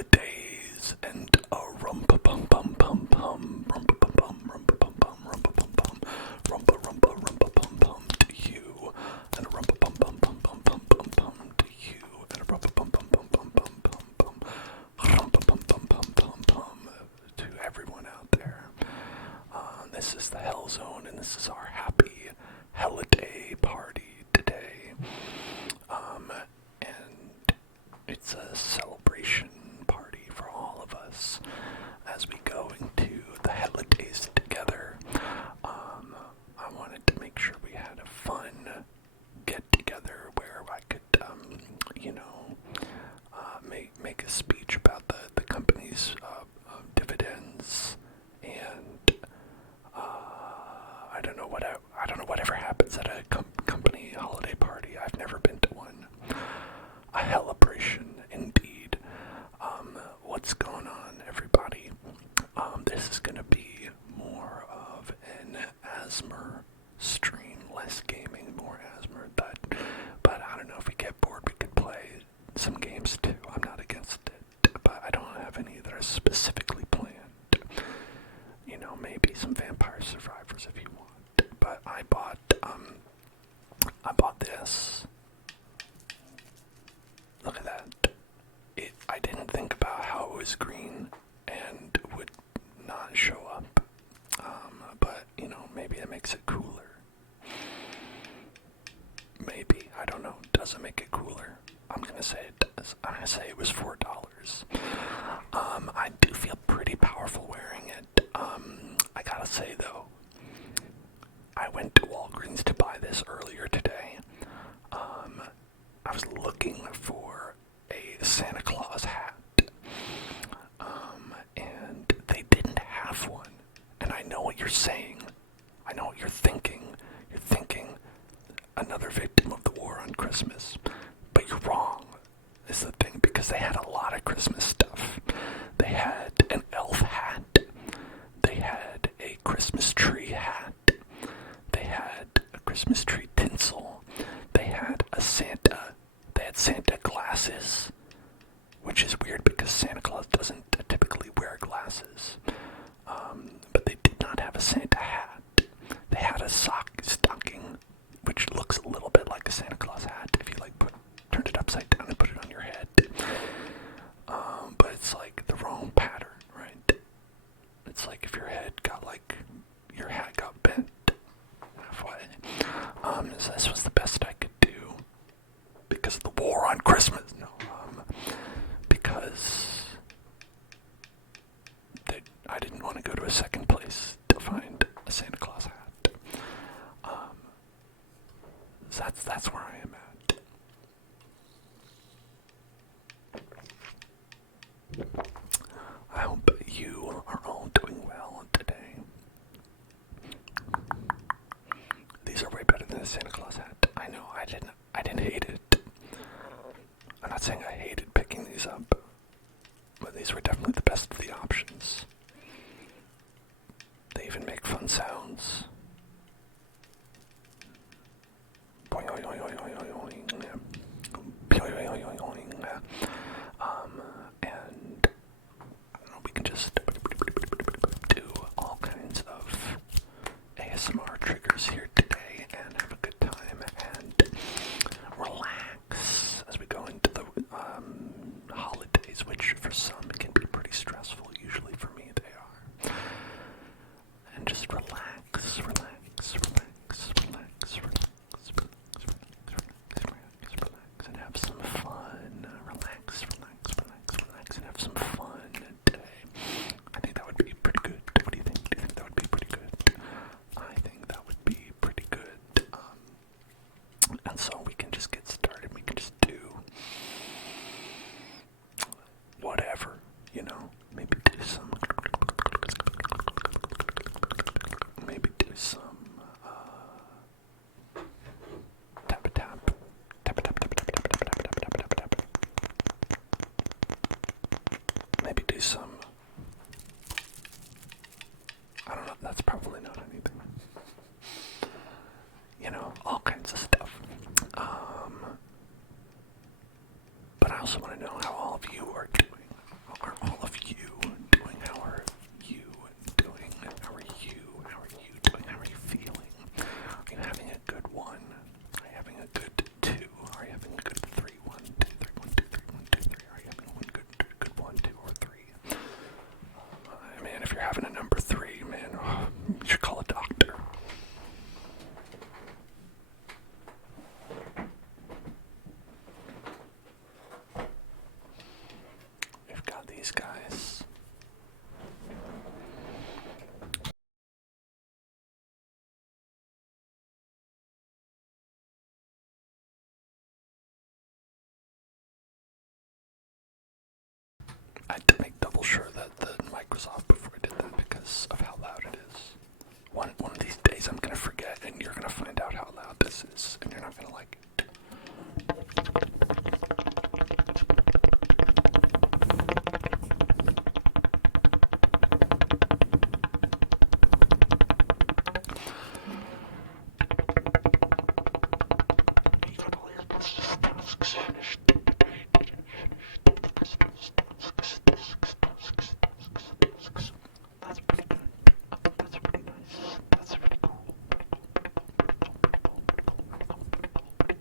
HELLidays and a rumpa pum pum pum pum rumpa pum pum rumpa pum pum rumpa pum pum rumpa pum pum to you, and a rumpa pum pum pum pum pum pum pum to you, and a rumpa pum pum pum pum pum pum pum rumpa pum pum pum pum pum to everyone out there. This is the Hell Zone, and this is our happy HELLiday party today. And it's a celebration party for all of us as we go into the HELLidays together. I wanted to make sure we had a fun get-together where I could, make a speech about the company's dividends, and I don't know whatever happens at a company holiday party. I've never been to one. A hellibration indeed. What's going on, everybody? This is gonna be more of an ASMR stream, less gaming, more ASMR. But I don't know, if we get bored, we could play some games too. I'm not against it, but I don't have any that are specifically planned. Maybe some Vampire Survivors if you want. But I bought this. Look at that. I didn't think about how it was green and would not show up. But maybe it makes it cooler. Maybe, I don't know. Does it make it cooler? I'm gonna say it does. I'm gonna say it was $4. I do feel pretty powerful wearing it. I gotta say though, I went to Walgreens to buy this earlier today. I was looking for a Santa Claus hat, and they didn't have one. And I know what you're saying. I know what you're thinking. You're thinking another victim of the war on Christmas. But you're wrong, is the thing, because they had a lot of Christmas stuff. They had an elf hat. They had a Christmas tree hat. They had a Christmas tree tinsel. They had a Santa. They had Santa glasses, which is weird because Santa Claus doesn't typically wear glasses. But they did not have a Santa hat. They had a stocking, which looks a little bit like a Santa Claus hat if you turn it upside down and put it on your head. But it's like the wrong pattern, right? It's like if your hat got bent halfway. So this was the best I could do because of the war on Christmas. No, because I didn't want to go to a second place to find a Santa Claus hat. So that's where I am at. I hope you are all doing well today. These are way better than a Santa Claus hat. I know, I didn't hate it. I'm not saying I hated picking these up, but these were definitely the best of the options. They even make fun sounds. And I don't know, we can just do all kinds of ASMR triggers here today and have a good time and relax as we go into the holidays, which for some can be pretty stressful. Usually for me they are. And just relax, and have some fun. Relax, and have some fun today. I think that would be pretty good. What do you think? Do you think that would be pretty good? I think that would be pretty good. And so we can just get started. We can just do whatever, maybe do some tap a tap. Maybe do some, I don't know, that's probably not anything. All kinds of stuff. But I also want to know how all of you are doing. having a number 3, man. You should call a doctor. We've got these guys. I had to make double sure that the mic was off before I did that because of how loud it is. One of these days I'm gonna forget and you're gonna find out how loud this is and you're not gonna like it. That's pretty good. That's pretty nice. That's pretty cool. Pretty cool.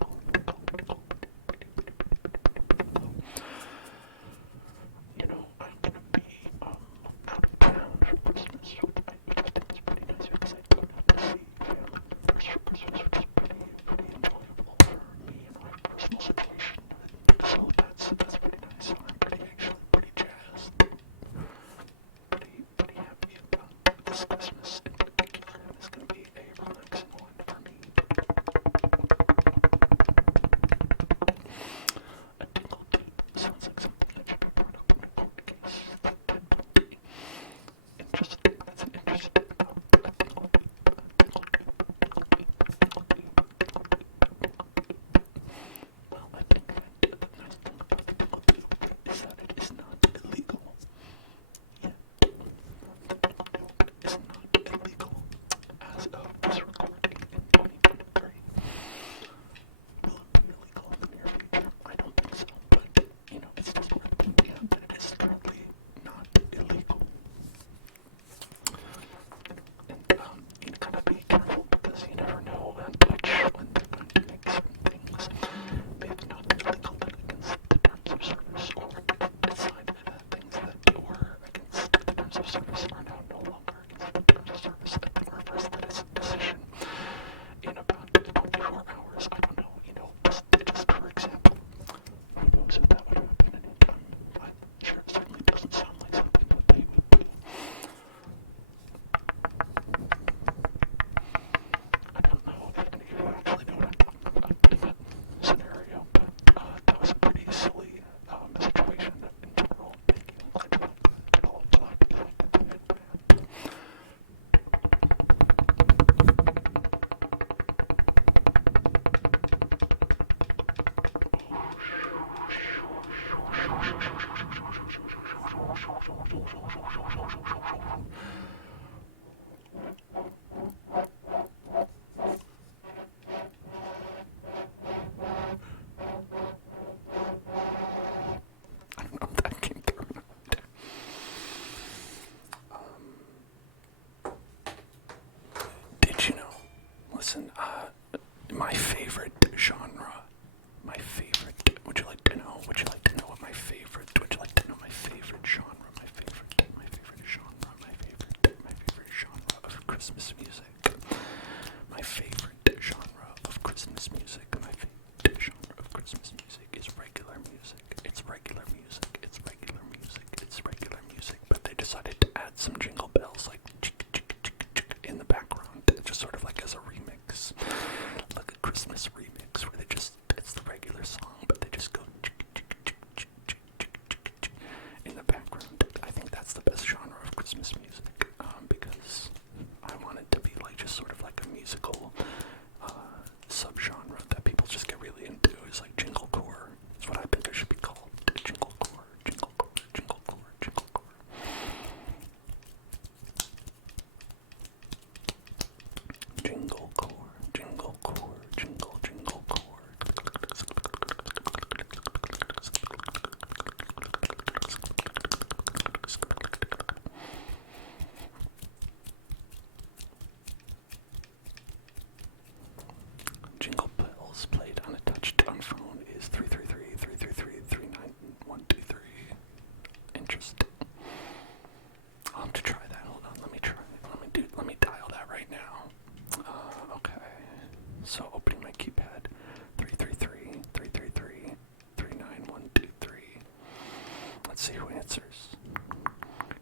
Let's see who answers.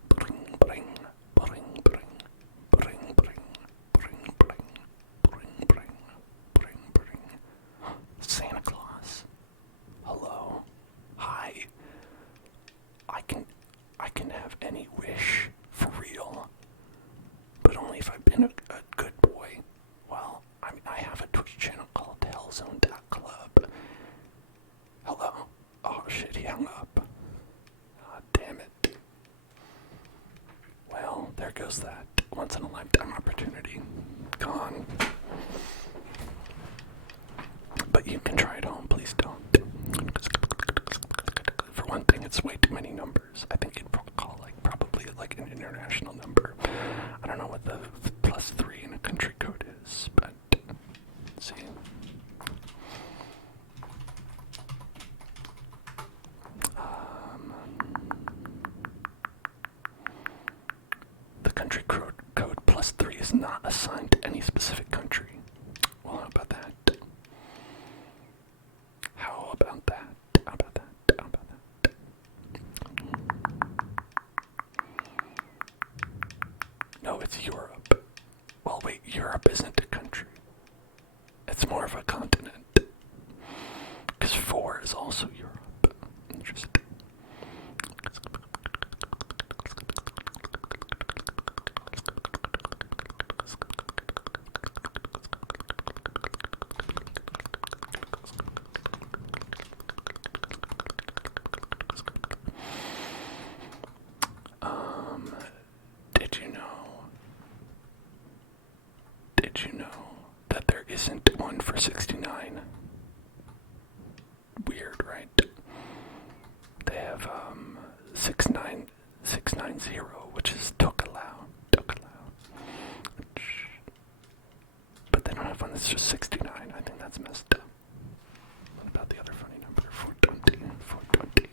Bring, bring, bring, bring, bring, bring, bring, bring, bring, bring, bring, bring. Santa Claus. Hello. Hi. I can have any wish for real, but only if I've been a good boy. Well, I mean, I have a Twitch channel called Hellzone.club. Hello. Oh shit, he hung up. Ah, damn it. Well, there goes that once in a lifetime opportunity. Gone. But you can try it home, please don't. For one thing, it's way too many numbers. I think you'd call probably an international number. I don't know what the +3 in a country code is, but let's see. The country code +3 is not assigned to any specific country. Well, how about that? How about that? How about that? How about that? No, it's Europe. Well, wait, Europe isn't a country. It's more of a continent. Because 4 is also Europe. Interesting. Did you know that there isn't one for 69? Weird, right? They have 69690, which is Tokelau. But they don't have one that's just 69. I think that's messed up. What about the other funny number? 420.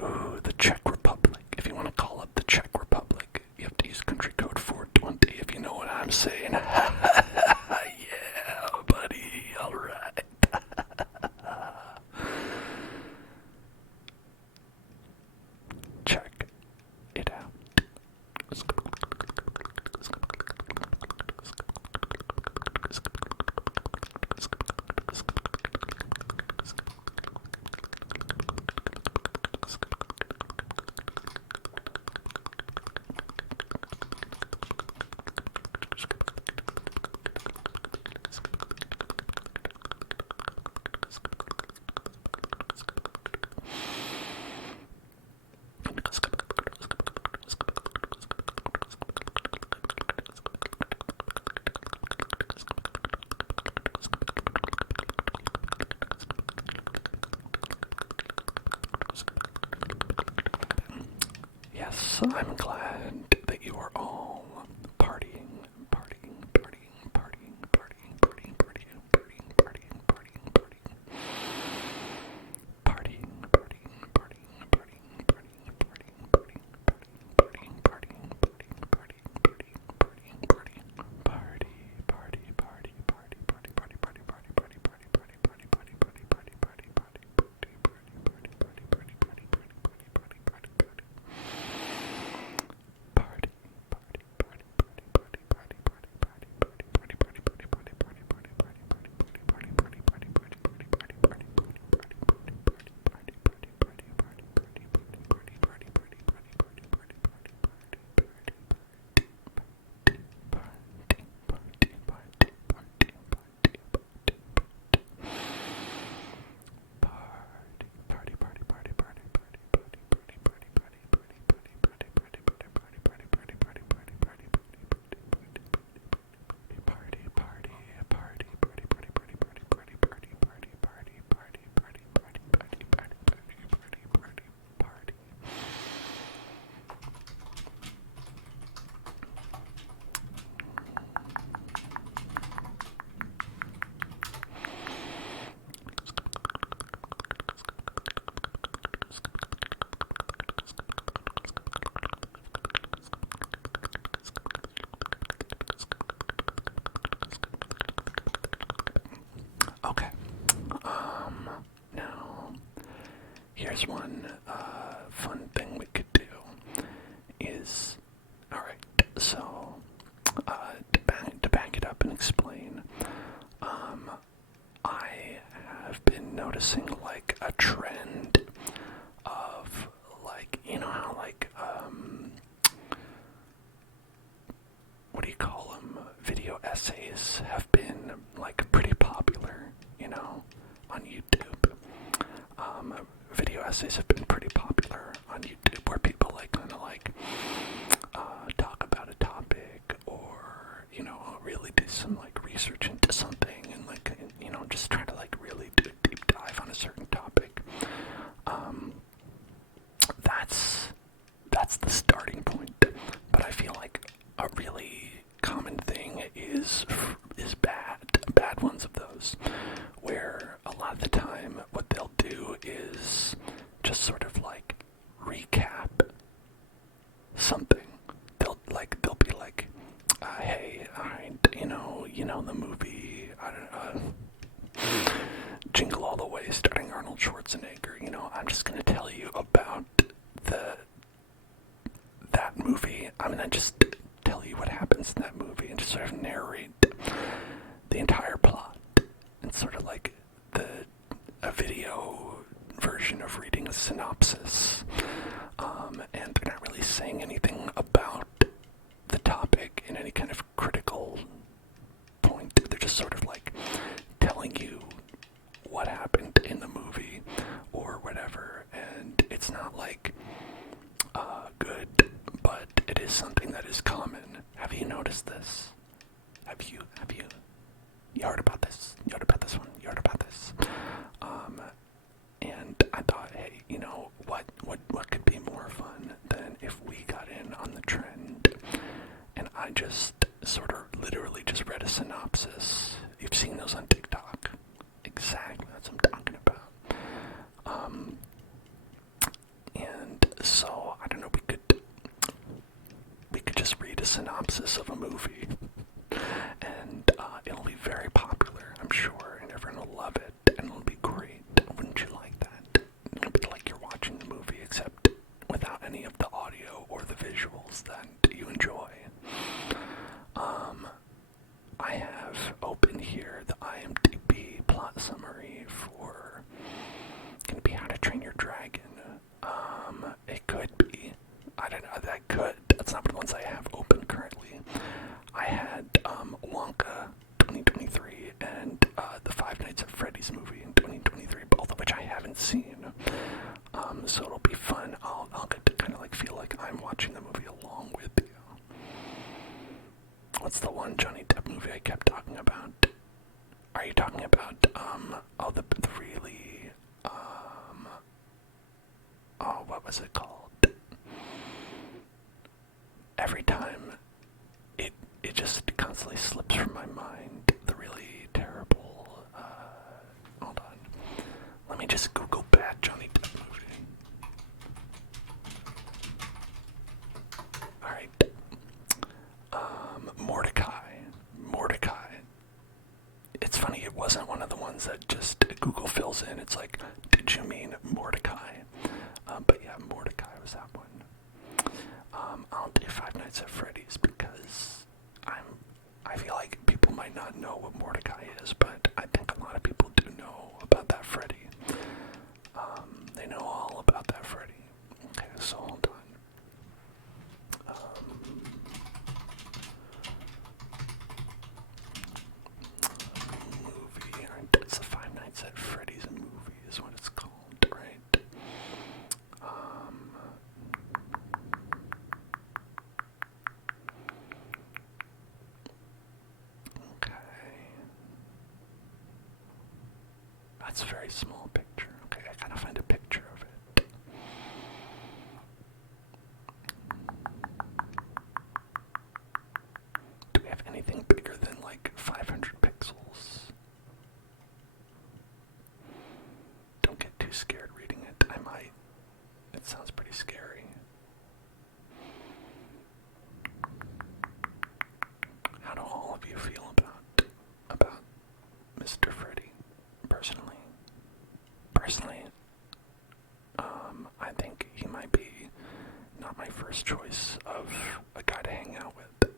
Ooh, the Czech Republic. If you want to call up the Czech Republic, you have to use country code 420, if you know what I'm saying. Yeah, buddy. All right. Check it out. Yes, I'm glad that you are all partying. here's one fun thing we could do is, alright, so, to back it up and explain, I have been noticing, like, a trend of, like, you know how, like, what do you call them? Video essays have been, like, pretty popular, you know, on YouTube. Video essays have been pretty popular on YouTube, where people, like, kind of, like, talk about a topic, or, you know, really do some, like, research into something, and, like, you know, just try to, like, really do a deep dive on a certain topic. That's the starting point, but I feel like a really common thing is bad ones of those, where a lot of the time what they'll do is just sort of like recap something. They'll be like, hey, you know the movie, I don't know, Jingle All the Way, starring Arnold Schwarzenegger. You know, I'm just gonna tell you about that movie. I'm gonna just tell you what happens in that movie and just sort of narrate the entire plot, and sort of like a video version of reading a synopsis. And they're not really saying anything about the topic in any kind of critical point. They're just sort of like telling you what happened in the movie or whatever, and it's not like good, but it is something that is common. Have you noticed this? Have you heard about this? You heard about this one? You heard about this? And I thought, hey, you know, what could be more fun than if we got in on the trend, and I just sort of literally just read a synopsis. You've seen those on TikTok. Exactly, that's what I'm talking about. And so, I don't know, we could just read a synopsis of a movie, and it'll be very popular, I'm sure, and everyone will love it, and it'll be great. Wouldn't you like that? It'll be like you're watching the movie, except without any of the audio or the visuals that you enjoy. I have open here the IMDb plot summary for gonna be How to Train Your Dragon. It could be. I don't know, that's not the ones I have open currently. I had Wonka 2023 and the Five Nights at Freddy's movie in 2023, both of which I haven't seen. So it'll be fun. I'll get to kind of like feel like I'm watching the movie along with you. What's the one Johnny Depp movie I kept talking about? Are you talking about the really what was it called? Every time it just constantly slips from my mind. The really terrible hold on. Let me just Google bad Johnny Depp movie. Alright. Mordecai. It's funny, it wasn't one of the ones that just Google fills in. It's like, did you mean Mordecai? But yeah, Mordecai was that one. I'll do Five Nights at Freddy's because I feel like people might not know what Mordecai is, but I think a lot of people do know about that Freddy. They know all about that Freddy. Okay, so hold on. Movie, it's the Five Nights at Freddy's movie is what it's called, right? Okay. That's a very small picture. Okay, I gotta find a picture of it. Do we have anything bigger than like 500 pixels? Don't get too scared reading it. I might. It sounds pretty scary. How do all of you feel about Mr. Freddy, personally? my first choice of a guy to hang out with.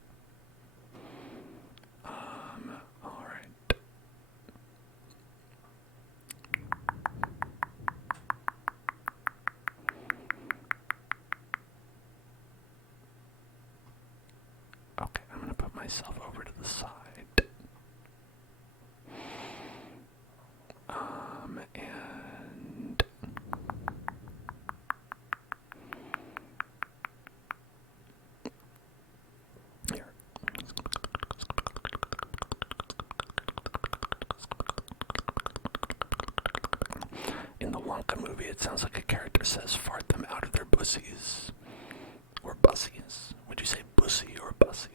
Alright. Okay, I'm gonna put myself over to the side. And here. In the Wonka movie, it sounds like a character says fart them out of their bussies. Or bussies. Would you say bussy or bussy?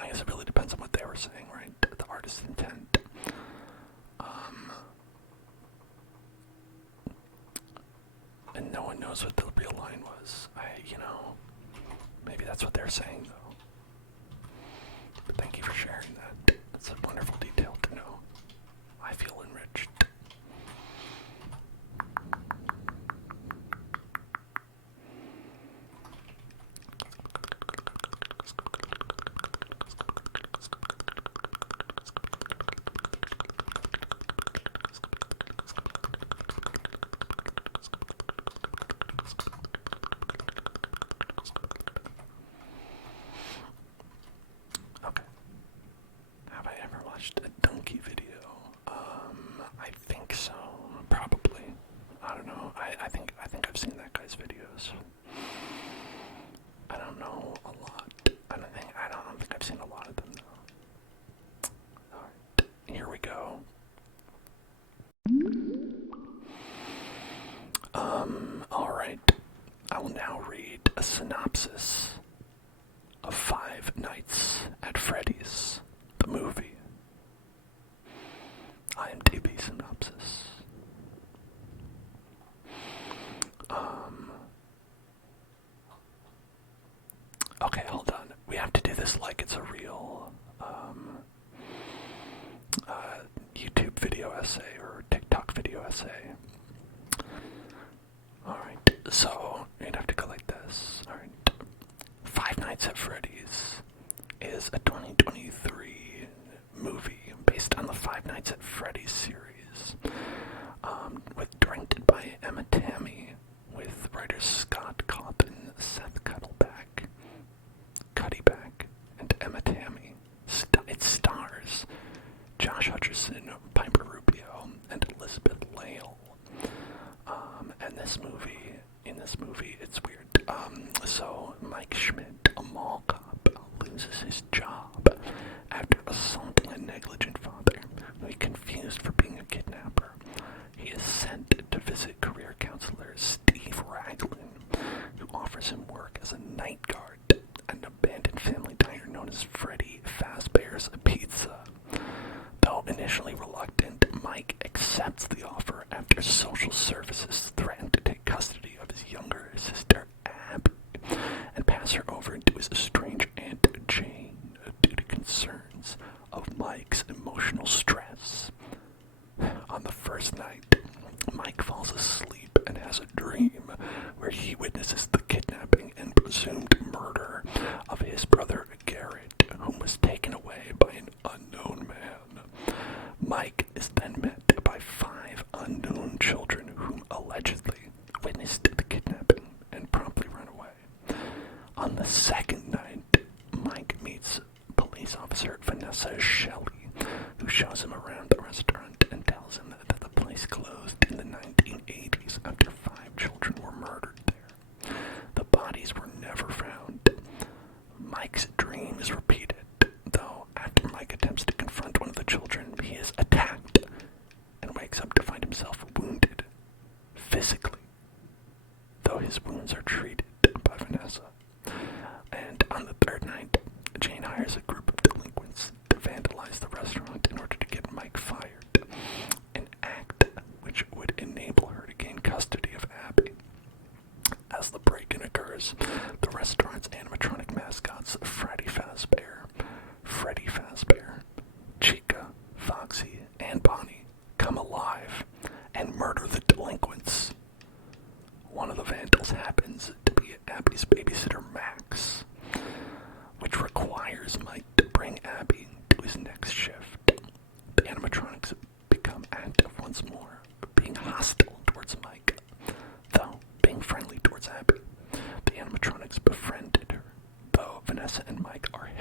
I guess it really depends on what they were saying, right? The artist's intent. And no one knows what the real line was. Maybe that's what they're saying, though. But thank you for sharing that. That's a wonderful detail to know. I feel enriched. Okay. Have I ever watched a donkey video? I think so. Probably. I don't know. I think I've seen that guy's videos. I don't know a lot. I don't think I've seen a lot of them though. Alright. Here we go. Alright. I will now read a synopsis of Five Nights at Freddy's, the movie. IMDb synopsis. Okay, hold on. We have to do this like it's a real YouTube video essay or TikTok video essay. Alright, so you'd have to go like this. Alright. Five Nights at Freddy's is a 2023 movie based on the Five Nights at Freddy's series. Directed by Emma Tammy, with writers Scott Cawthon, Seth Cuddleback, and Emma Tammy. It stars Josh Hutcherson, Piper Rubio, and Elizabeth Lale. And in this movie, it's weird. So Mike Schmidt, a mall cop, loses his job after assaulting a negligent father who he confused for being a kidnapper. He is sent to visit career counselor Steve Raglan, who offers him work as a night guard at an abandoned family diner known as Freddy Fazbear's Pizza. Though initially reluctant, Mike accepts the offer after social services threaten to take custody of his younger sister, Abby, and pass her over to his estranged aunt, Jane, due to concerns of Mike's emotional stress. On the first night, Mike falls asleep and has a dream where he witnesses the kidnapping and presumed murder of his brother Garrett, whom was taken away by an unknown man. Mike is then met by five unknown children whom allegedly witnessed the kidnapping and promptly run away. On the second night, Mike meets police officer Vanessa Shelley, who shows him around the restaurant and tells him that the place closed in the 1980s after five children were murdered there. The bodies were never found. Mike's dream is repeated, though after Mike attempts to confront one of the children, he is attacked and wakes up to find himself wounded physically, though his wounds are treated by Vanessa. And on the third night, Jane hires a group of delinquents to vandalize the restaurant in order to get Mike fired, an act which would enable her to gain custody of Abby. As the break-in occurs, the restaurant's animatronic mascots Freddy Fazbear, Chica, Foxy, and Bonnie come alive and murder the delinquents. One of the vandals happens to be Abby's baby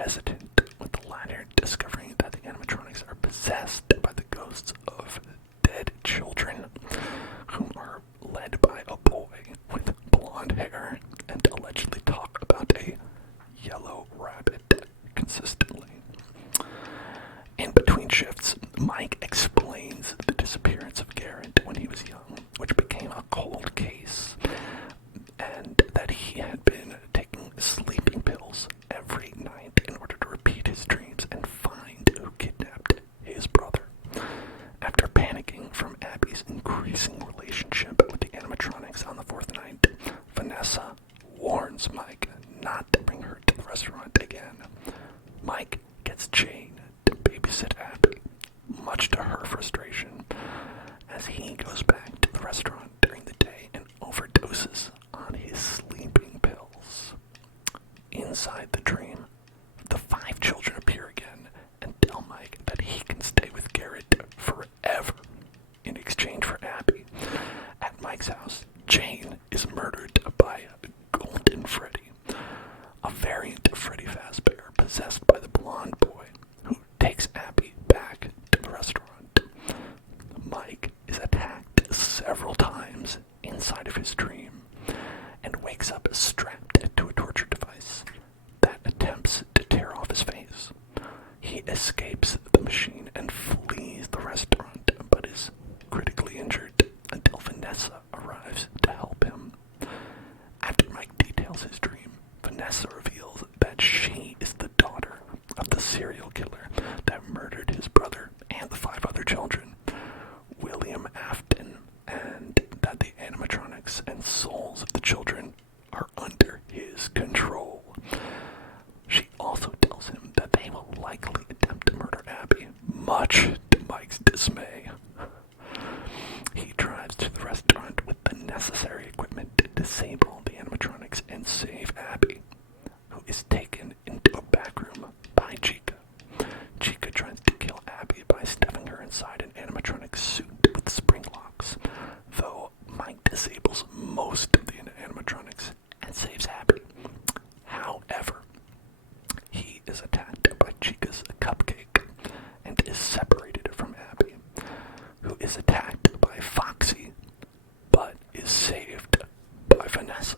hesitant, with the latter discovering that the animatronics are possessed by the ghosts of dead children, whom are led by a boy with blonde hair and allegedly talk about a yellow rabbit consistently. In between shifts, Mike explains the disappearance of Garrett when he was young, which became a cold case, and that he had been taking sleeping pills every night in order to repeat his dreams and find who kidnapped his brother. After panicking from Abby's increasing relationship with the animatronics on the fourth night, Vanessa warns Mike not to bring her to the restaurant again. Mike gets Jane to babysit Abby, much to her frustration, as he goes back to the restaurant during the day and overdoses on his sleeping pills. Inside the dream, the 5 children appear again and tell Mike that he can stay with Garrett forever in exchange for Abby. At Mike's house, Jane is murdered by Golden Freddy, a variant of Freddy Fazbear possessed by the blonde boy who takes Abby back to the restaurant. Mike is attacked several times inside of his dream and wakes up strapped to a torture device that attempts to tear off his face. He escapes the machine and flees the restaurant, but is critically injured until Vanessa arrives to help him. After Mike details his dream, Vanessa reveals that she is the daughter of the serial killer that murdered his brother and the 5 other children, William Afton, and that the animatronics and souls of the children are under his control. She also tells him that they will likely attempt to murder Abby, much to Mike's dismay. He drives to the restaurant with the necessary equipment to disable the animatronics and save Abby, who is taken into a back room by Chica. Chica tries to kill Abby by stuffing her inside an animatronic suit with spring locks, though Mike disables most of the animatronics and saves Abby. However, he is attacked by Chica's cupcake and is separated from Abby, who is attacked by Foxy, but is saved by Vanessa.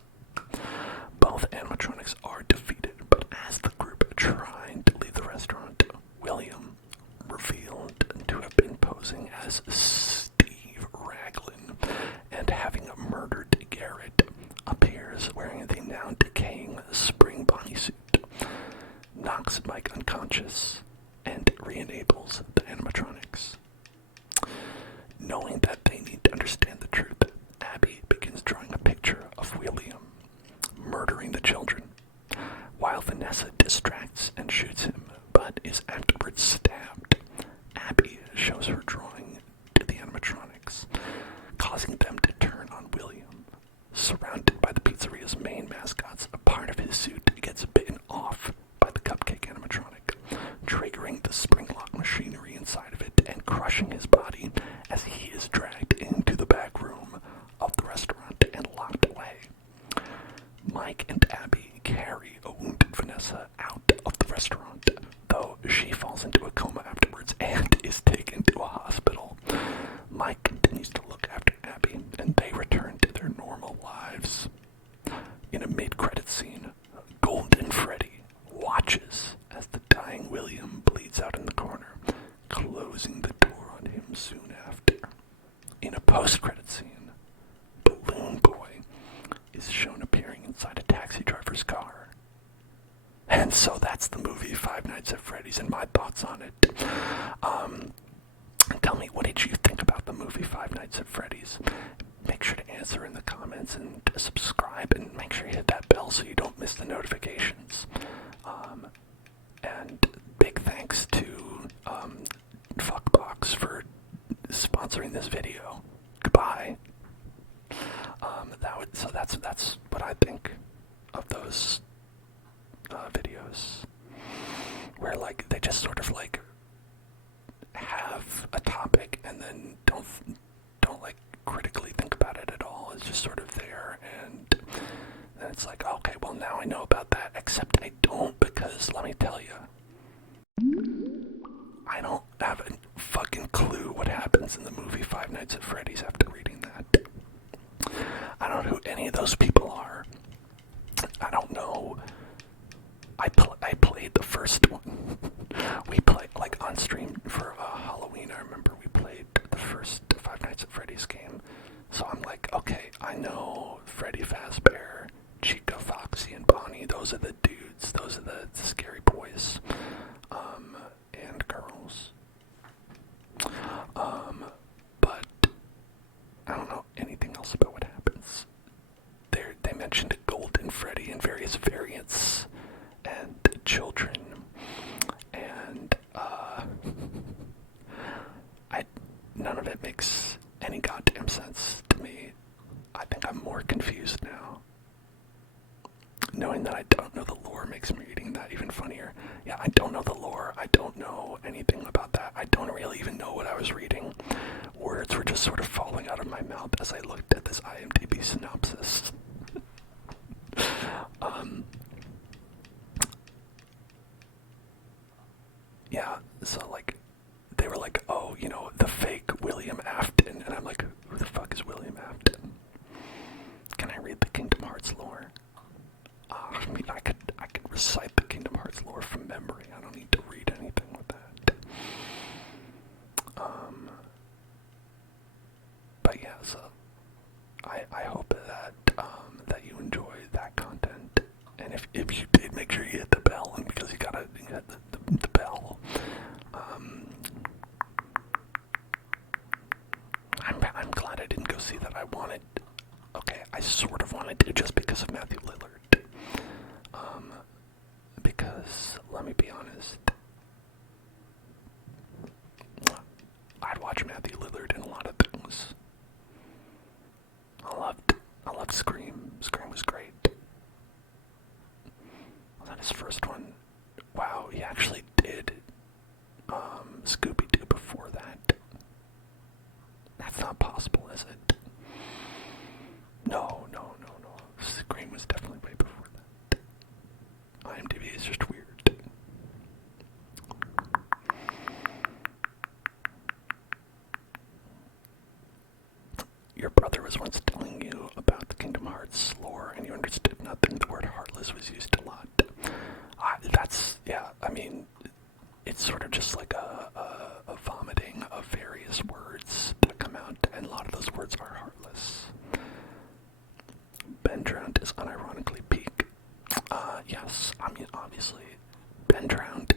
Both animatronics are defeated, but as the group trying to leave the restaurant, William, revealed to have been posing as Steve Raglan and having murdered Garrett, appears wearing the now decaying spring bodysuit, knocks Mike unconscious, and re-enables the animatronics. Knowing that they need to understand the truth, Abby begins drawing a picture of William murdering the children, while Vanessa distracts and shoots him, but is afterwards stabbed. Abby shows her drawing to the animatronics, causing them to turn on William. Surrounded by the pizzeria's main mascots, a part of his suit gets bitten off by the cupcake animatronic, triggering the spring lock machinery inside of it and crushing his body as he is dragged into the back room of the restaurant and locked away. Mike and Abby carry a wounded Vanessa out of the restaurant, though she falls into a coma afterwards and is taken to a hospital. Mike continues to look after Abby, and they return to their normal lives. In a mid-credit scene, Golden Freddy watches as the dying William bleeds out in the corner, closing the door on him soon after. In a post-credit scene, Balloon Boy is shown appearing inside a taxi driver's car. And so that's the movie Five Nights at Freddy's and my thoughts on it. Tell me, what did you think about the movie Five Nights at Freddy's? Make sure to answer in the comments and subscribe, and make sure you hit that bell so you don't miss the notifications. And big thanks to Fuckbox for sponsoring this video. Goodbye. So that's what I think of those videos, where like they just sort of like have a topic and then don't like critically think about it at all. It's just sort of there, and then it's like, okay, well now I know about that, except I don't, because because let me tell you, I don't have a fucking clue what happens in the movie Five Nights at Freddy's after reading that. I don't know who any of those people are. I don't know. I played the first one. We played, like, on stream for Halloween, I remember we played the first Five Nights at Freddy's game. So I'm like, okay, I know Freddy Fazbear, Chica, Foxy, and Bonnie. Those are the dudes. Those are the scary boys. And girls. But I don't know anything else about what happens. They mentioned a Golden Freddy and various variants and children. And none of it makes any goddamn sense to me. I think I'm more confused now. Knowing that I don't know the lore makes me reading that even funnier. Yeah, I don't know the lore. I don't know anything about that. I don't really even know what I was reading. Words were just sort of falling out of my mouth as I looked at this IMDb synopsis. Yeah, so like, they were like, oh, you know, the fake William Afton, and I'm like, who the fuck is William Afton? Can I read the Kingdom Hearts lore? I mean, I could recite the Kingdom Hearts lore from memory. I don't need to read anything with that. But yeah, so I hope that that you enjoy that content, and if you did, make sure you hit the bell, and because you gotta hit the bell. I'm glad I didn't go see that. I sort of wanted to just because of Matthew Lillard. Because, let me be honest, I'd watch Matthew Lillard in a lot of things. I loved Scream. Scream was great. Was that his first one? Wow, he actually did Scooby-Doo before that. That's not possible, is it? No. Scream was definitely way before that. IMDb is just weird. Your brother was once telling you about the Kingdom Hearts lore, and you understood nothing. The word heartless was used a lot. I mean, it's sort of just like a vomiting of various words that come out, and a lot of those words are heartless. Ben Drowned is unironically peak. Yes, I mean, obviously, Ben Drowned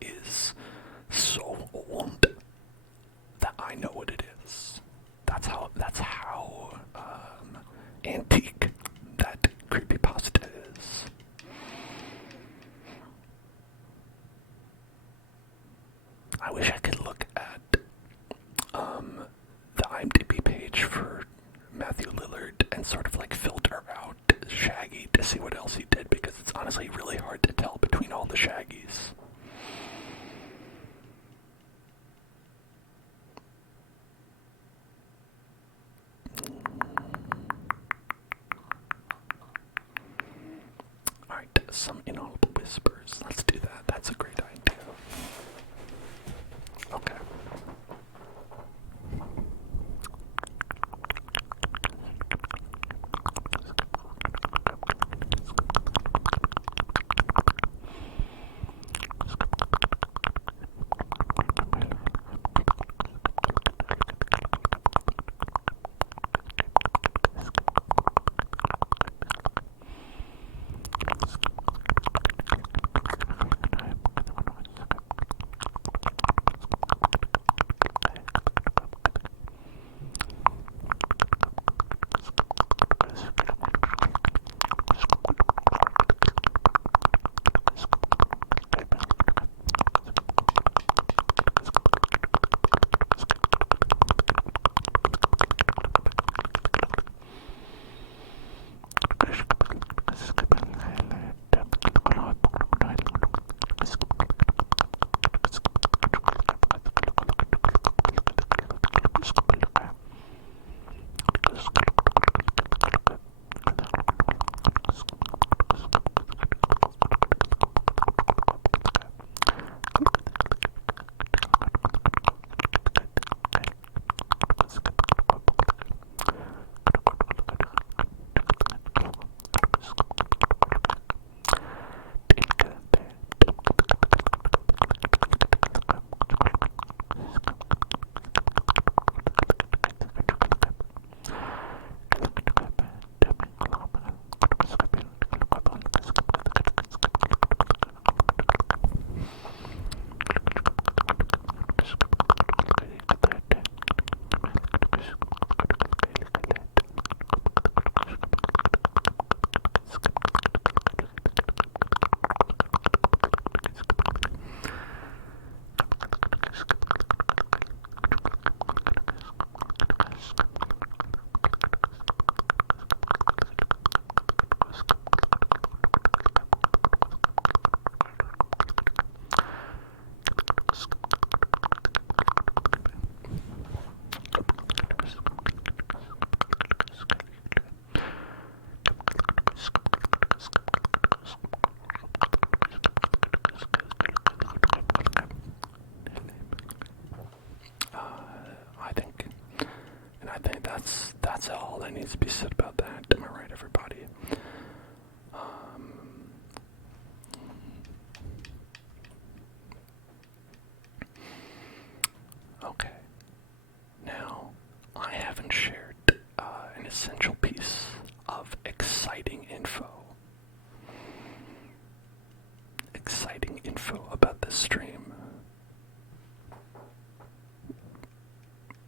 is so old that I know what it is. That's how antique that creepypasta is. I wish I could look at the IMDb page for Matthew Lillard and sort of like filter out Shaggy to see what else he did, because it's honestly really hard to tell between all the Shaggies. Alright, some inaudible whispers. Let's do that. That's a great idea. Okay. all that needs to be said about that. Am I right, everybody? Okay. Now, I haven't shared an essential piece of exciting info. Exciting info about this stream.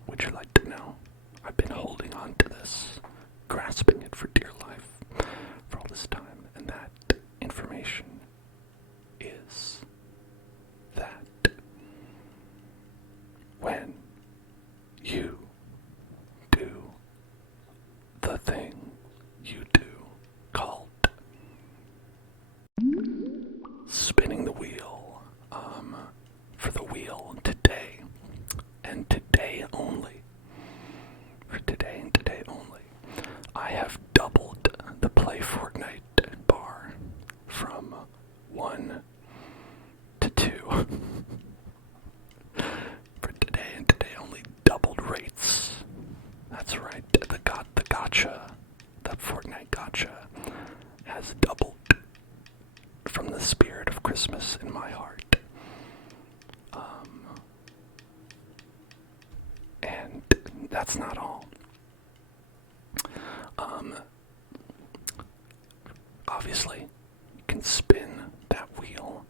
Would you like to know? I've been holding on to this, grasping it for dear life for all this time, and that information is that when you do the thing you do called spinning the wheel, for the wheel today, and today only, for today and today only, I have doubled the Play Fortnite bar from 1 to 2. For today and today only, doubled rates. That's right, the gotcha, the Fortnite gotcha, has doubled from the spirit of Christmas in my heart. And that's not all. Obviously, you can spin that wheel.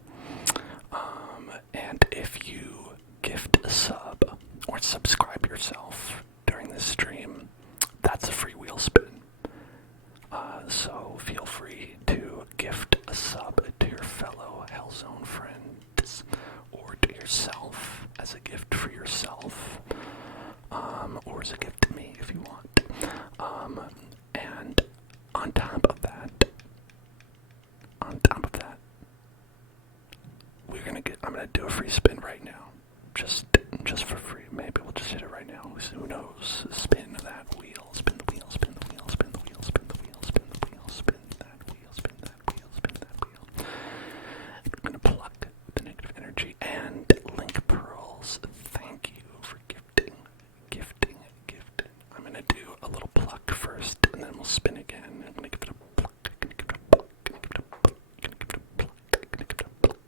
And if you gift a sub or subscribe yourself during this stream, that's a free wheel spin. So feel free to gift a sub to your fellow Hellzone friends, or to yourself as a gift for yourself, or as a gift to me if you want. And on top of that, I'm gonna do a free spin right now, just for free. Maybe we'll just hit it right now. Who knows? Spin that wheel. Spin the wheel. Spin the wheel. Spin the wheel. Spin the wheel. Spin the wheel. Spin that wheel. Spin that wheel. Spin that wheel. We're gonna pluck the negative energy and link pearls. Thank you for gifting. I'm gonna do a little pluck first, and then we'll spin again. I'm gonna give it a pluck. Gonna give it a pluck. Gonna give it a pluck. Gonna give it a pluck. Gonna give it a pluck.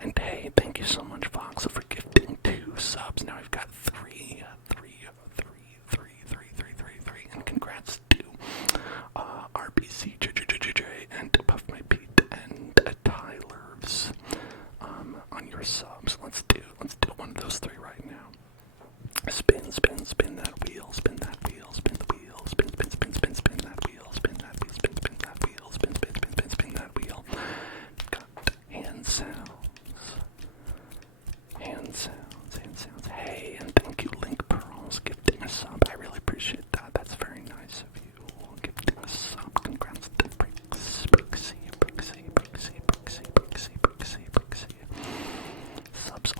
And hey, thank you so much, Voxel, for gifting 2 subs. Now we've got 3. And congrats to RBC, JJJJ, and Puff My Pete, and Tyler's on your subs. Let's do one of those 3 right now. Spin that wheel. Spin that wheel. Spin the wheel. Spin that wheel. Spin that wheel. Spin that wheel. Spin that wheel. Got hand sounds. Hey, and thank you, Link Pearls, gifting a sub. I really appreciate that. That's very nice of you. Gifting a sub. Congrats to Brixie. Subs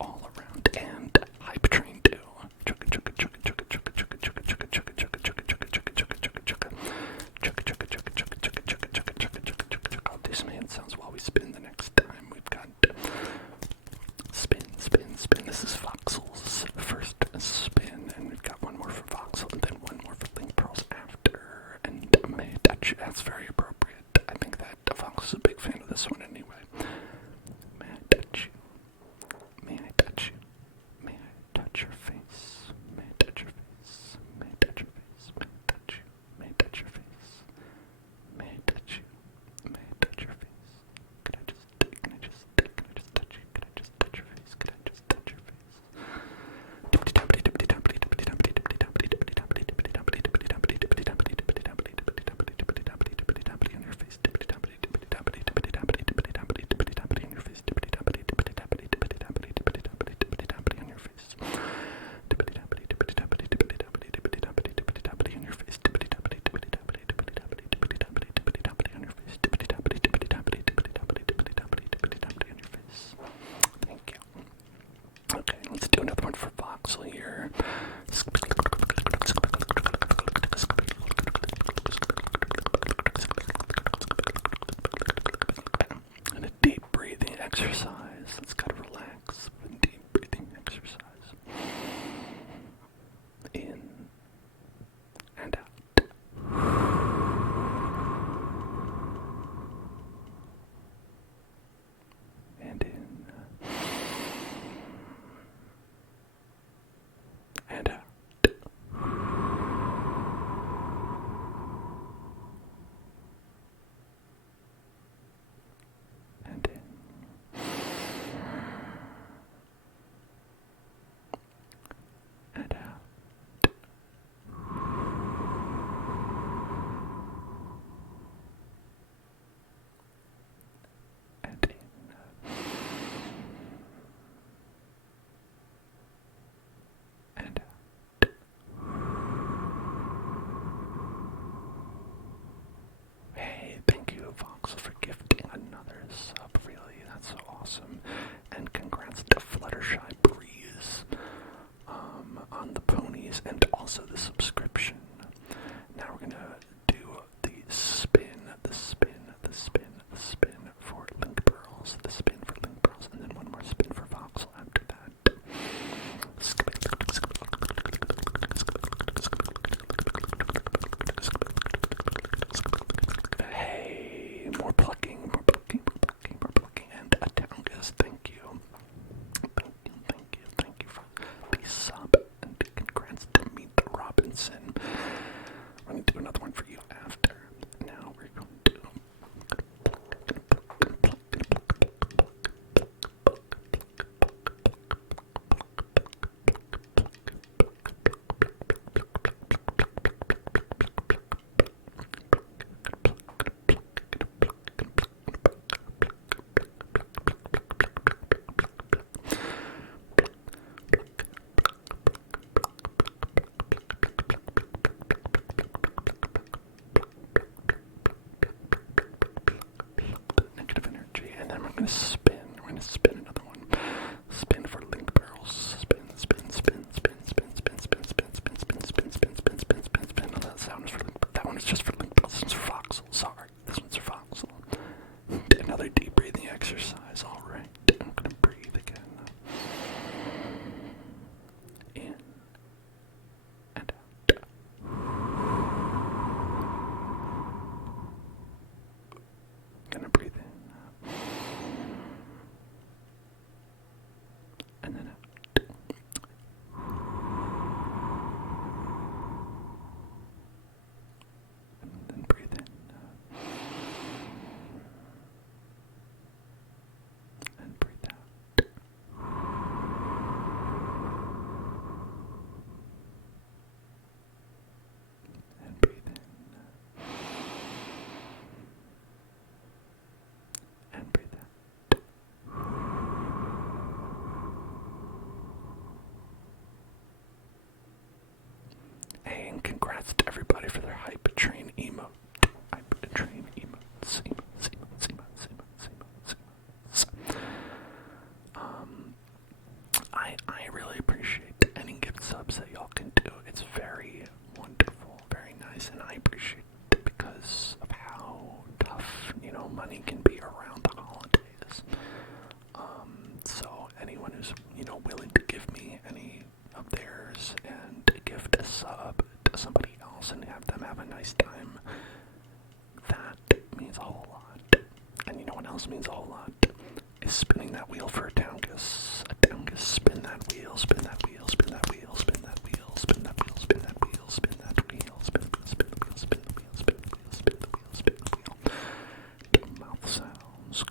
all around. And Hype Train. voxel here. And a deep breathing exercise. Let's gotta relax. A deep breathing exercise. In and out. And in and out. And in and out. And in. And out. Hey, thank you, Voxel, for gifting another sub. Really, that's so awesome. And congrats to Fluttershy Breeze on the ponies and also the subscription. Now we're gonna do the spin for link pearls, and then one more spin for Voxel after that. Hey, more plucking, and a Tingles. Thank you for the sub, and congrats to Meet Robinson. We're gonna do another one for you after. Now we're going to negative energy, and then we're gonna spin. We're gonna spin another one. Spin for link barrels. Spin. Oh, that sound is for link. That one is just for link barrels. This one's for Voxel. Sorry, this one's for Voxel. Another deep breathing exercise. All right, I'm gonna breathe again. In and out. Gonna breathe in and then out. And then breathe in and breathe out. And breathe in and breathe out. Hey, and congrats to everybody for their Hype Train emote. Hype Train emotes. I really appreciate any gift subs that y'all can do. It's very wonderful, very nice, and I appreciate it because of how tough, money can be around the holidays. So anyone who's, willing to give me any of theirs and gift a sub to somebody else and have them have a nice time, that means a whole lot. And you know what else means a whole lot? Is spinning that wheel for a Tingles. A Tingles, spin that wheel, spin that wheel, spin that wheel, spin that wheel, spin that wheel, spin that wheel, spin that wheel, spin the wheel, spin the wheel, spin the wheel, spin the wheel, spin the wheel, spin the wheel. Mouth sounds.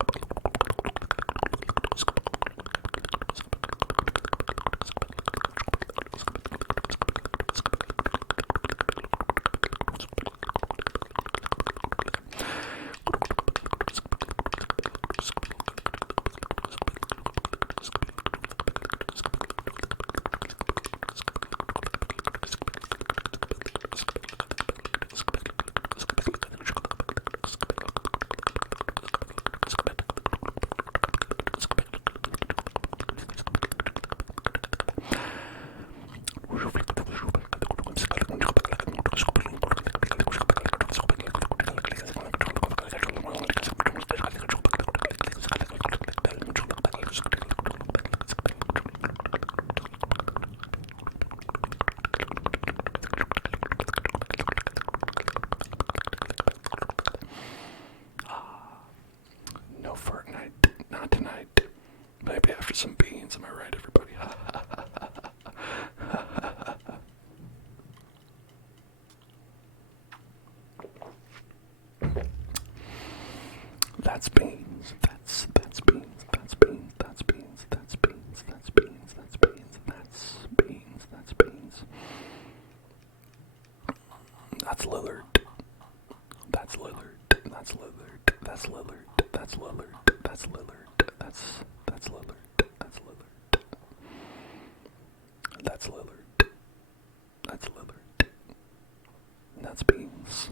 That's beans. That's beans. That's beans. That's beans. That's beans. That's beans. That's beans. That's beans. That's beans. That's Lillard. That's Lillard. That's Lillard. That's Lillard. That's Lillard. That's Lillard. That's Lillard. That's Lillard. That's Lillard. That's Lillard. That's beans.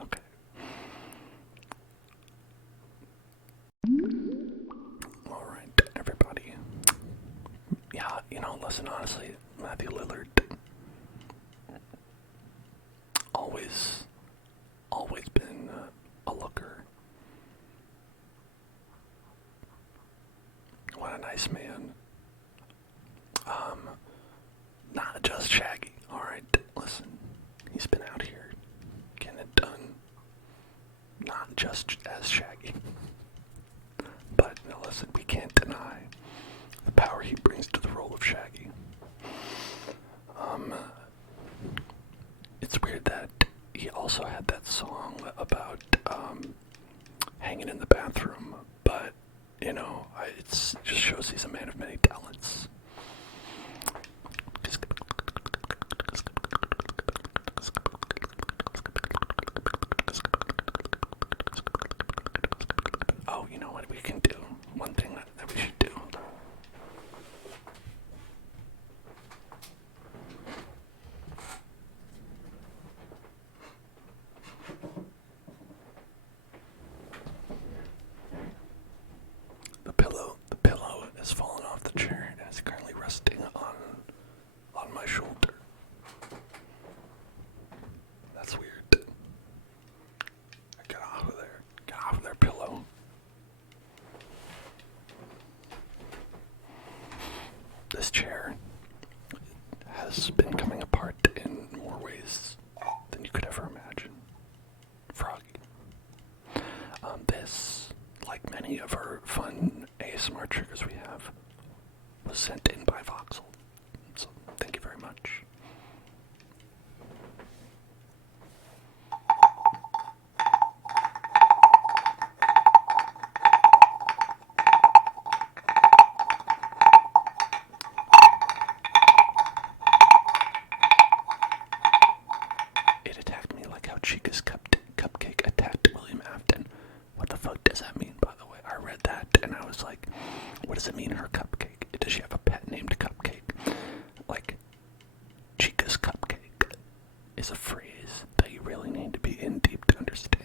Okay. Alright, everybody. Yeah, listen, honestly, Matthew Lillard. Always been a looker. What a nice man. Not just Shaggy. Alright, listen. He's been out here getting it done. Not just as Shaggy. But, listen, we can't deny the power he brings to the role of Shaggy. It's weird that he also had that song about hanging in the bathroom, but it just shows he's a man of many talents. Oh, you know what we can do? One thing that we should do. The pillow has fallen off the chair and is currently resting on my shoulder. That's weird. Get off of there. Get off of there, pillow. This chair has been coming apart in more ways than you could ever imagine. Froggy. This, like many of our fun ASMR triggers we have, was sent in by Voxel. So, thank you very much. It attacked me like how Chica's cupcake attacked William Afton. What the fuck does that mean, by the way? I read that and I was like, what does it mean, her cupcake? Does she have a pet named Cupcake? Like, Chica's cupcake is a phrase that you really need to be in deep to understand.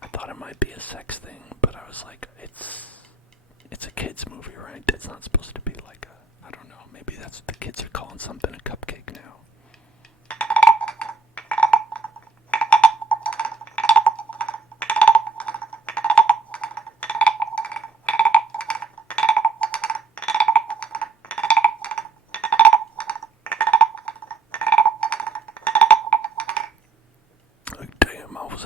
I thought it might be a sex thing, but I was like, it's a kid's movie, right? It's not supposed to be like I don't know, maybe that's what the kids are calling something a cupcake now. Like, damn, I was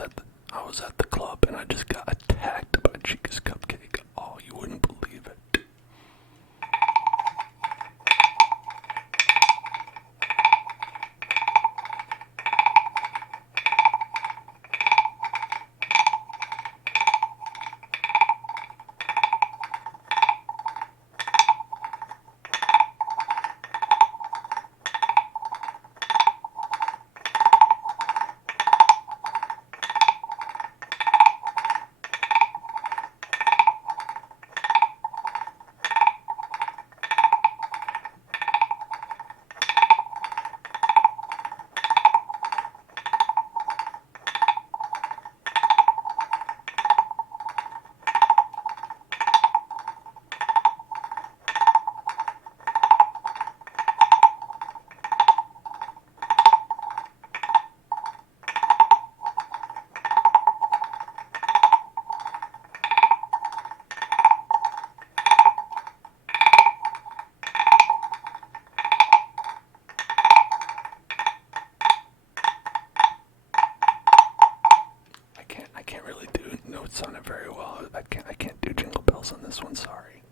at the club and I just got attacked by Chica's cupcake. Oh, you wouldn't believe it. Notes on it very well. I can't do jingle bells on this one, sorry.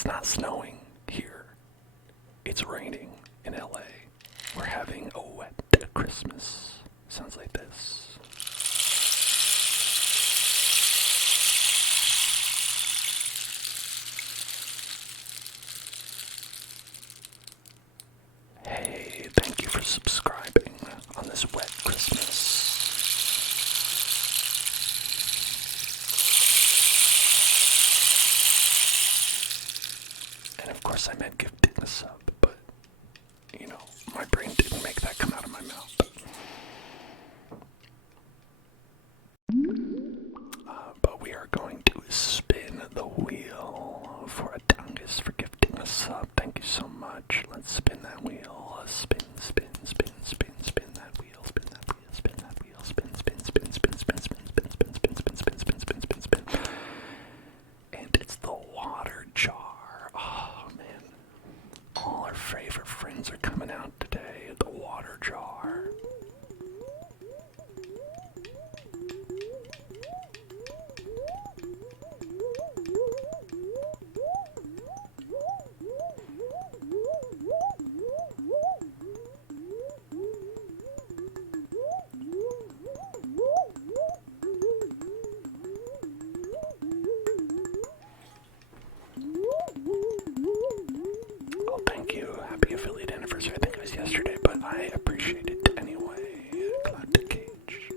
It's not snowing here. It's raining in LA. We're having a wet Christmas. Sounds like this. Hey, thank you for subscribing on this wet Christmas. And of course I meant gifting a sub, but, you know, my brain didn't make that come out of my mouth. But we are going to spin the wheel for a Tingles for gifting a sub. Thank you so much. Let's spin that wheel. Spin, spin, spin, spin, spin that wheel. Spin that wheel. Spin that wheel. Spin, spin, spin, spin, spin, spin, spin, spin, spin, spin, spin, spin, spin, spin, spin. And it's the water jar. Oh man, all our favorite friends are coming out today. The water jar. Oh, thank you. Happy affiliate anniversary. I think it was yesterday, but I appreciate it anyway. Glad to cage.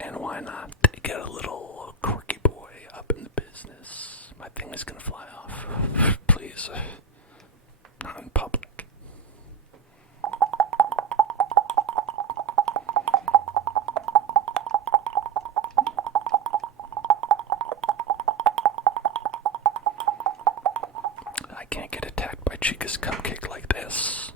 And why not get a little quirky boy up in the business? My thing is gonna fly off. Please. Not in public. I can't get attacked by Chica's cupcake like this.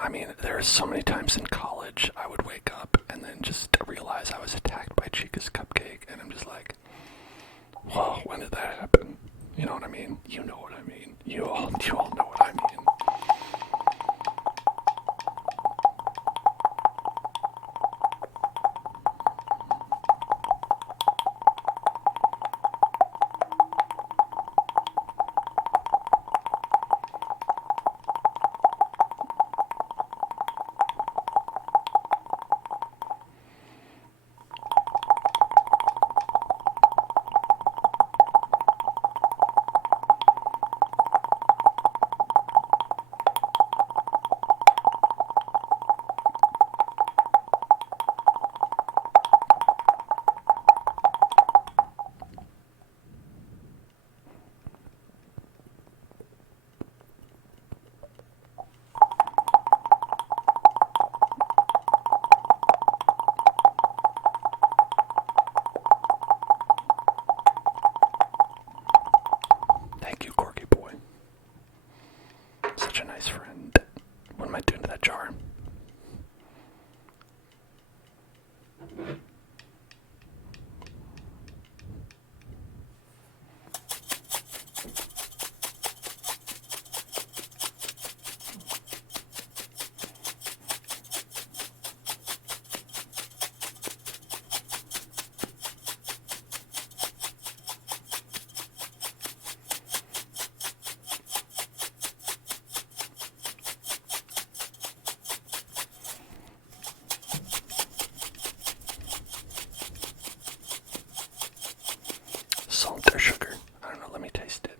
I mean, there are so many times in college I would wake up and then just realize I was attacked by Chica's cupcake, and I'm just like, whoa, when did that happen? You know what I mean? You know what I mean. You all know what I mean. jar. Salt or sugar? I don't know, let me taste it.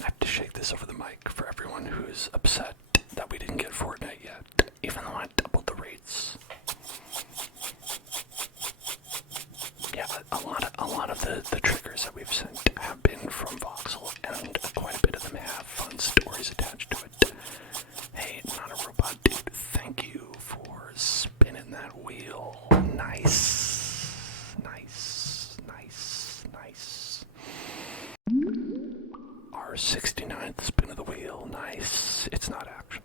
I have to shake this over the mic for everyone who's upset that we didn't get Fortnite yet, even though I doubled the rates. Yeah, a lot of the triggers that we've sent have been from Voxel, and quite a bit of them have fun stories attached to it. Hey, not a robot dude, thank you for spinning that wheel. Nice. Nice, nice, nice. Our 69th spin of the wheel, nice. It's not actually.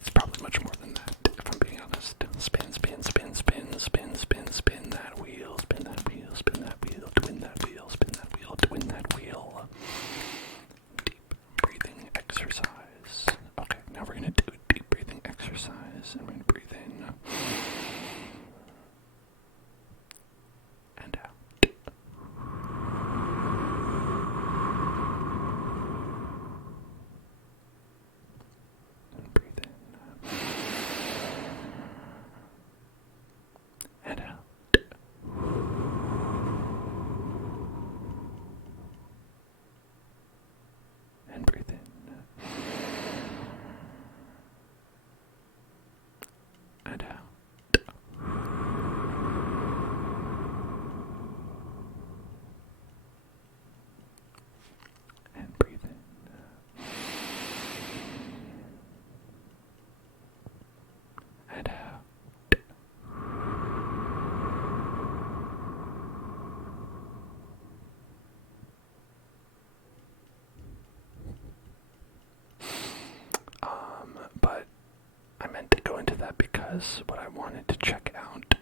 It's probably much more than that, if I'm being honest. Spin, spin, spin, spin, spin, spin, spin that wheel, spin that wheel, spin that wheel, twin that wheel, spin that wheel, twin that wheel. Deep breathing exercise. Okay, now we're gonna do a deep breathing exercise, and we're gonna breathe in and out. And breathe in and out. And breathe in and out. And breathe in and out. But I meant to go into that because what I wanted to check out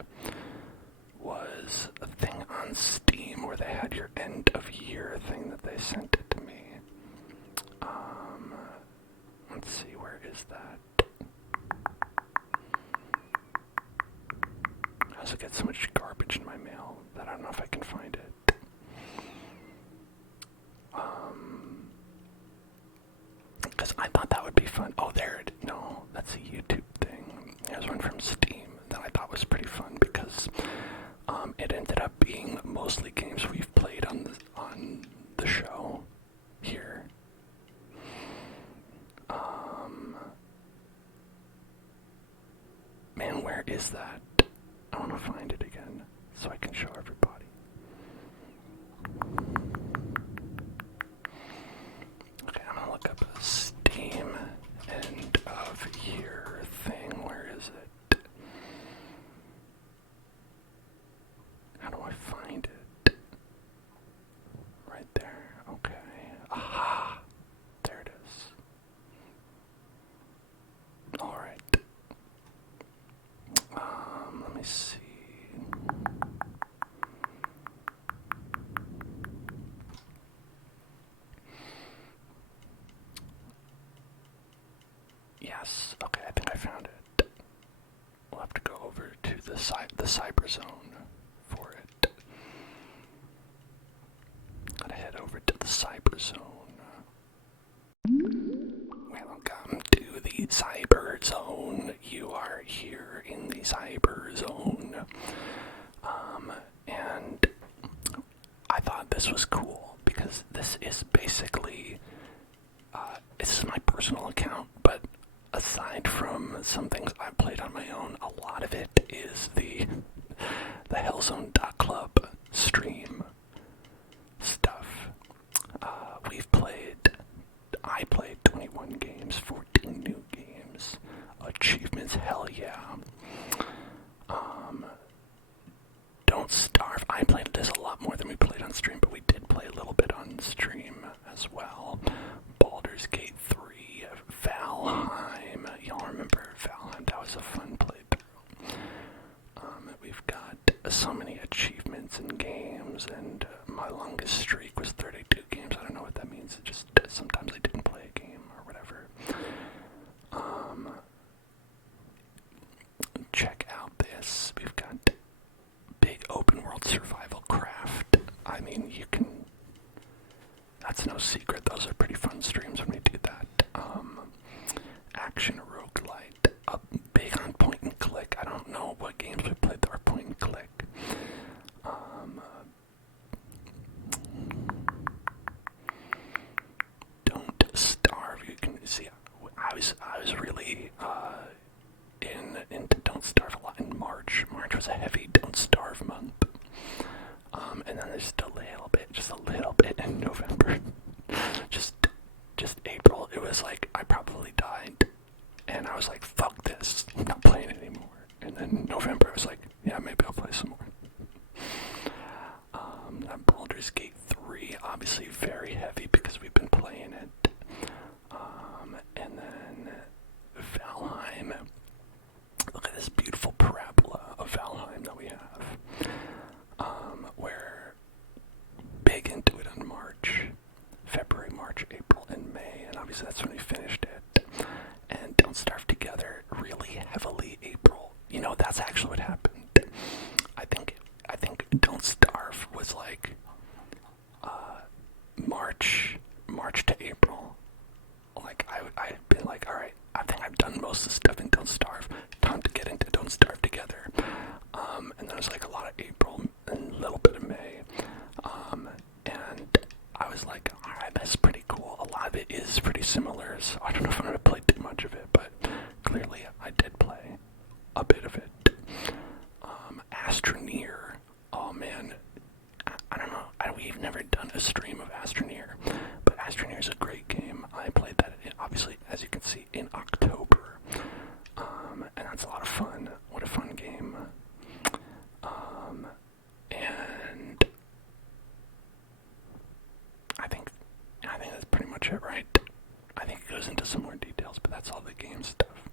was a thing on Steam where they had your end of year thing that they sent it to me. Let's see, where is that? I also get so much garbage in my mail that I don't know if I can find it. Because I thought that would be fun. Oh, there it is. No, that's a YouTube thing. There's one from Steam that I thought was pretty fun because it ended up being mostly games we've played on the show here. Man, where is that? I want to find it again so I can show everybody. Okay, I'm gonna look up a Steam end of year thing. Where is it? How do I find it? Right there. Okay. Aha! There it is. Alright. Let me see. Yes. Okay, I think I found it. We'll have to go over to the cyber zone for it. Gotta head over to the cyber zone. Welcome to the cyber zone. You are here in the cyber zone. And I thought this was cool because this is basically personal account, but aside from some things I've played on my own, a lot of it is the Hellzone.club stream stuff. I played 21 games, 14 new games, achievements, hell yeah. Don't Starve, I played this a lot more than we played on stream, but we did play a little bit on stream as well. Baldur's Gate 3, Valheim, y'all remember Valheim, that was a fun playthrough. We've got so many achievements and games, and my longest streak was 32 games. I don't know what that means. It just sometimes I didn't play a game or whatever. Check out this. We've got big open world survival craft. I mean, that's no secret. Those are pretty fun streams when we do that. Action roguelite. Big on point and click. I don't know what games we played that are point and click. Don't Starve. You can see I was really into Don't Starve a lot in March. March was a heavy Don't Starve month. And then there's just a little bit in November. just April. It was like I probably died. And I was like, fuck this, I'm not playing it anymore. And then November, I was like, yeah, maybe I'll play some more. That Baldur's Gate 3, obviously very heavy because we've been playing it. And then Valheim. Look at this beautiful parabola of Valheim that we have. We're big into it on February, March, April, and May. And obviously that's when we finished it. And Don't Starve Together really heavily April. You know, that's actually what happened. I think Don't Starve was like March to April. Like I've been like, all right, I think I've done most of the stuff in Don't Starve. Time to get into Don't Starve Together. And then it was like a lot of April and a little bit of May. And I was like, alright, that's pretty cool. A lot of it is pretty similar, so I don't know if I'm going to play too much of it, but clearly I did play a bit of it. Astroneer. Oh man, I don't know. We've never done a stream of Astroneer, but Astroneer is a great game. I played that, obviously, as you can see, in October. And that's a lot of fun. What a fun game. And I think that's pretty much it, right? I think it goes into some more details, but that's all the game stuff.